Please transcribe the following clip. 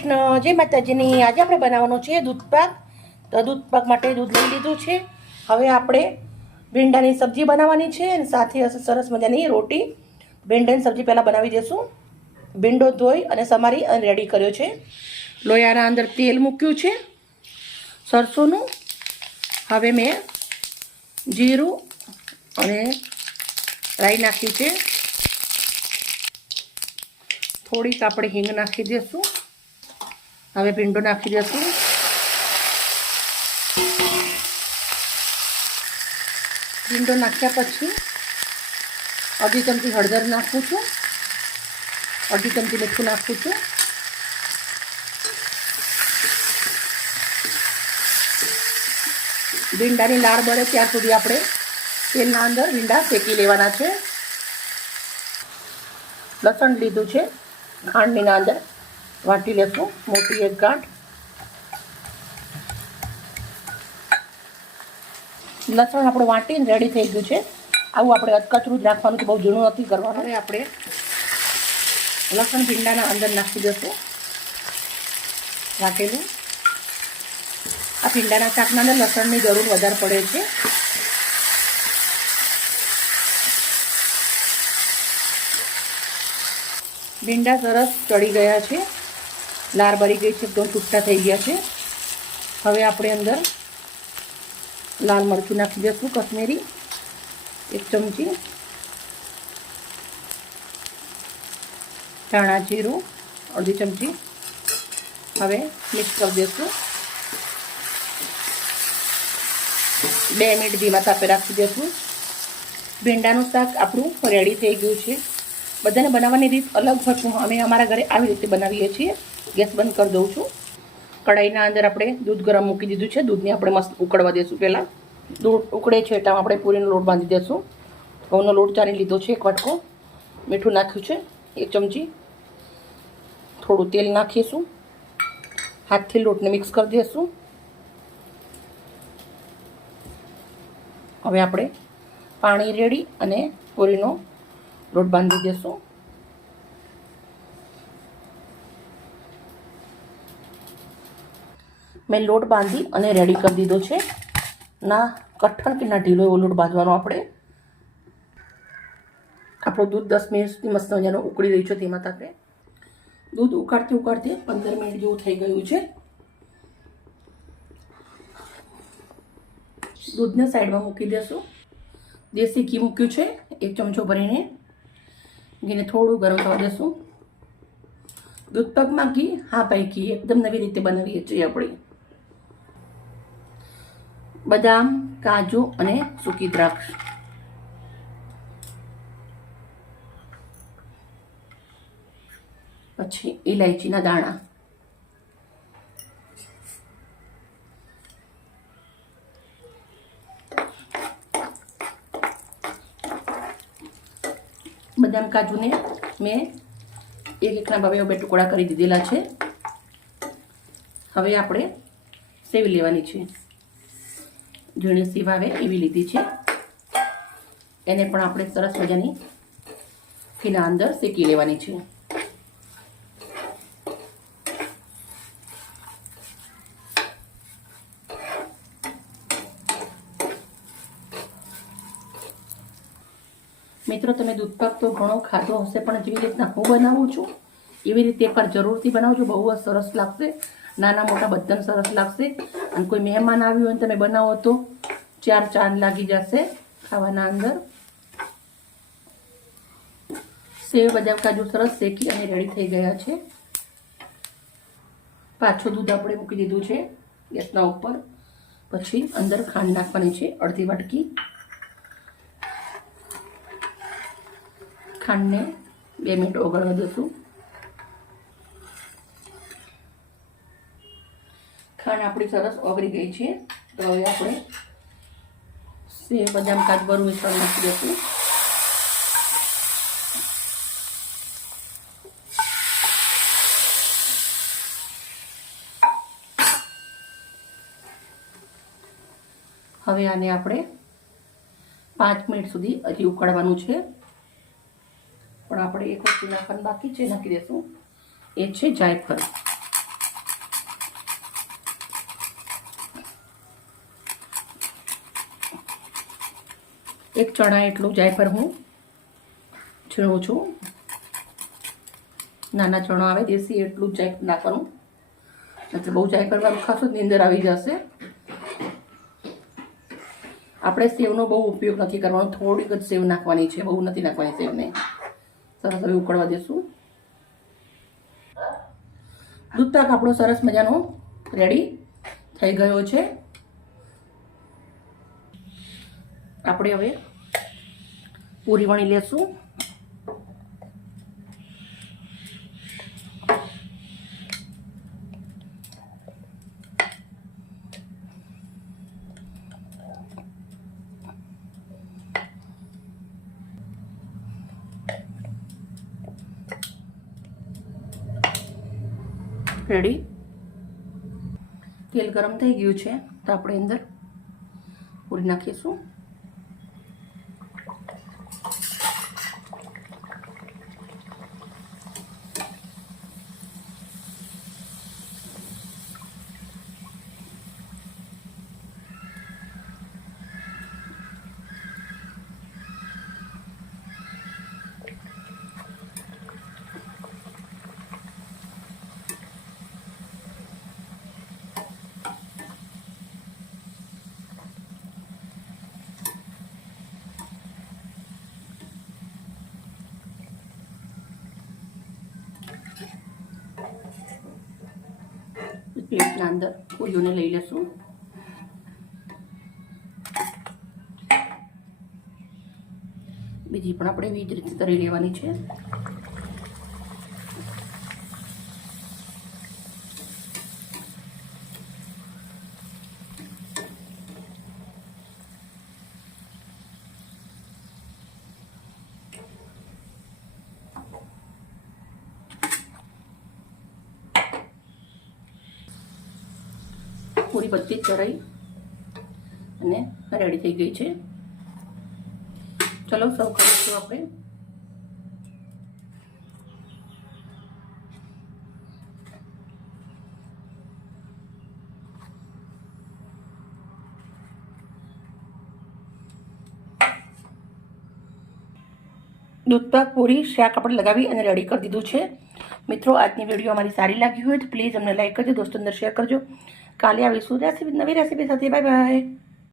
કૃષ્ણ, જય માતાજીની. આજે આપણે બનાવવાનું છે દૂધ પાક. તો દૂધ પાક માટે દૂધ લઈ લીધું છે. હવે આપણે ભીંડાની સબ્જી બનાવવાની છે અને સાથે હશે સરસ મજાની રોટી. ભીંડાની સબ્જી પહેલાં બનાવી દઈશું ભીંડો ધોઈ અને સમારી અને રેડી કર્યો છે. લોયાના અંદર તેલ મૂક્યું છે સરસોનું. હવે મેં જીરું અને રાઈ નાખ્યું છે. થોડીક આપણે હિંગ નાખી દઈશું હવે ભીંડો નાખી દઈશું. ભીંડો નાખ્યા પછી અડધી ચમચી હળદર નાખું છું. અડધી ચમચી મીઠું નાખું છું. ભીંડાની લાળ બળે ત્યાર સુધી આપણે તેલના અંદર ભીંડા શેકી લેવાના છે. લસણ લીધું છે ખાંડનીના અંદર. વાટી લેશું, મોટી એક ગાંઠ. લસણ આપણે વાટીને રેડી થઈ ગયું છે. આવું આપણે અધકચરું જ નાખવાનું છે, બહુ ઝીણું નથી કરવાનું. હવે આપણે લસણ ભીંડાના અંદર નાખી દઈશું વાટેલું. આ ભીંડાના શાકના અંદર લસણની જરૂર વધારે પડે છે. ભીંડા સરસ ચડી ગયા છે. લાર બળી ગઈ છે, એકદમ છૂટા થઈ ગયા છે. હવે આપણે અંદર લાલ મરચું નાખી દઈશું કશ્મીરી એક ચમચી. ધાણા જીરું અડધી ચમચી. હવે મિક્સ કરી દઈશું બે મિનિટ ધીમા તાપે રાખી દઈશું ભીંડાનું શાક આપણું રેડી થઈ ગયું છે. બધાને બનાવવાની રીત અલગ હતું અમે અમારા ઘરે આવી રીતે બનાવીએ છીએ. ગેસ બંધ કરી દઉં છું. કઢાઈના અંદર આપણે દૂધ ગરમ મૂકી દીધું છે. દૂધને આપણે મસ્ત ઉકળવા દઈશું પહેલાં. દૂધ ઉકળે છે એટલે આપણે પૂરીનો લોટ બાંધી દઈશું ઘઉંનો લોટ ચાળી લીધો છે, એક વાટકો. મીઠું નાખ્યું છે, એક ચમચી. થોડું તેલ નાખીશું. હાથથી લોટને મિક્સ કરી દઈશું હવે આપણે પાણી રેડી અને પૂરીનો લોટ બાંધી દેશું. મેં લોટ બાંધી અને રેડી કરી દીધો છે. ના, કઠણ કે ના ઢીલો એવો લોટ બાંધવાનો આપણે. આપણું દૂધ દસ મિનિટ સુધી મસ્ત મજાનો ઉકળી રહ્યું છે તેમાં તાપે દૂધ ઉકાળતી ઉકાળતી પંદર મિનિટ જેવું થઈ ગયું છે. દૂધને સાઈડમાં મૂકી દેશું. દેશી ઘી મૂક્યું છે, એક ચમચો ભરીને. ઘીને થોડું ગરમ થવા દેશું. દૂધ પગમાં ઘી, હા ભાઈ, ઘી એકદમ નવી રીતે બનાવીએ છીએ આપણે. બદામ, કાજુ અને સૂકી દ્રાક્ષ. પછી ઇલાયચીના દાણા. બદામ, કાજુને મેં એક એકના ભાવે બે ટુકડા કરી દીધેલા છે. હવે આપણે સેવ લેવાની છે. ઝીણી સીવ આવે એવી લીધી છે. એને પણ આપણે સરસ મજાની ફીના અંદર શેકી લેવાની છે. મિત્રો, તમે દૂધપાક તો ઘણો ખાધો હશે, પણ જેવી રીતના હું બનાવું છું, એવી રીતે એકવાર જરૂરથી બનાવજો, બહુ જ સરસ લાગશે. નાના મોટા બધાને સરસ લાગશે. અને કોઈ મહેમાન આવ્યું હોય તમે બનાવો તો ચાર ચાંદ લાગી જશે ખાવાના અંદર. સેવ, બદામ, કાજુ સરસ શેકી અને રેડી થઈ ગયા છે. પાછું દૂધ આપણે મૂકી દીધું છે ગેસના ઉપર. પછી અંદર ખાંડ નાખવાની છે અડધી વાટકી. ખાંડને બે મિનિટ ઓગળવા દઈશું ખાંડ આપણી સરસ ઓગળી ગઈ છે. તો હવે આપણે સેવ બદામ કાચબરું મિશ્રણ નાખી દઈશું હવે આને આપણે પાંચ મિનિટ સુધી હજી ઉકળવાનું છે. પણ આપણે એક વસ્તુ નાખવાનું બાકી છે, નાખી દઈશું એ છે જાયફળ. એક ચણા એટલું જાયફળ હું છીણું છું. નાના ચણા આવે, દેશી એટલું જ નાખવાનું એટલે બહુ જાયફળ ખાસું ની અંદર આવી જશે. આપણે સેવનો બહુ ઉપયોગ નથી કરવાનો, થોડીક જ સેવ નાખવાની છે, બહુ નથી નાખવાની સેવને. સરસ, હવે ઉકળવા દેશું. દૂધ પાક આપણો સરસ મજાનો રેડી થઈ ગયો છે. આપણે હવે પૂરી વણી લેશું. રેડી તેલ ગરમ થઈ ગયું છે, તો આપણે અંદર પૂરી નાખીશું. પ્લેટના અંદર પૂરીઓને લઈ લેશું બીજી પણ આપણે એવી રીતે તરી લેવાની છે પૂરી બધી જ ચડાઈ અને રેડી થઈ ગઈ છે. ચલો સર્વ કરીશું આપણે. દૂધપાક, પૂરી, શાક આપણે લગાવી અને રેડી કરી દીધું છે. મિત્રો, આજની વીડિયો અમારી સારી લાગી હોય તો પ્લીઝ અમને લાઈક કરજો દોસ્તો અંદર શેર કરજો. કાલે આવીશું. રેસીપી નવી રેસીપી સાથે. Bye bye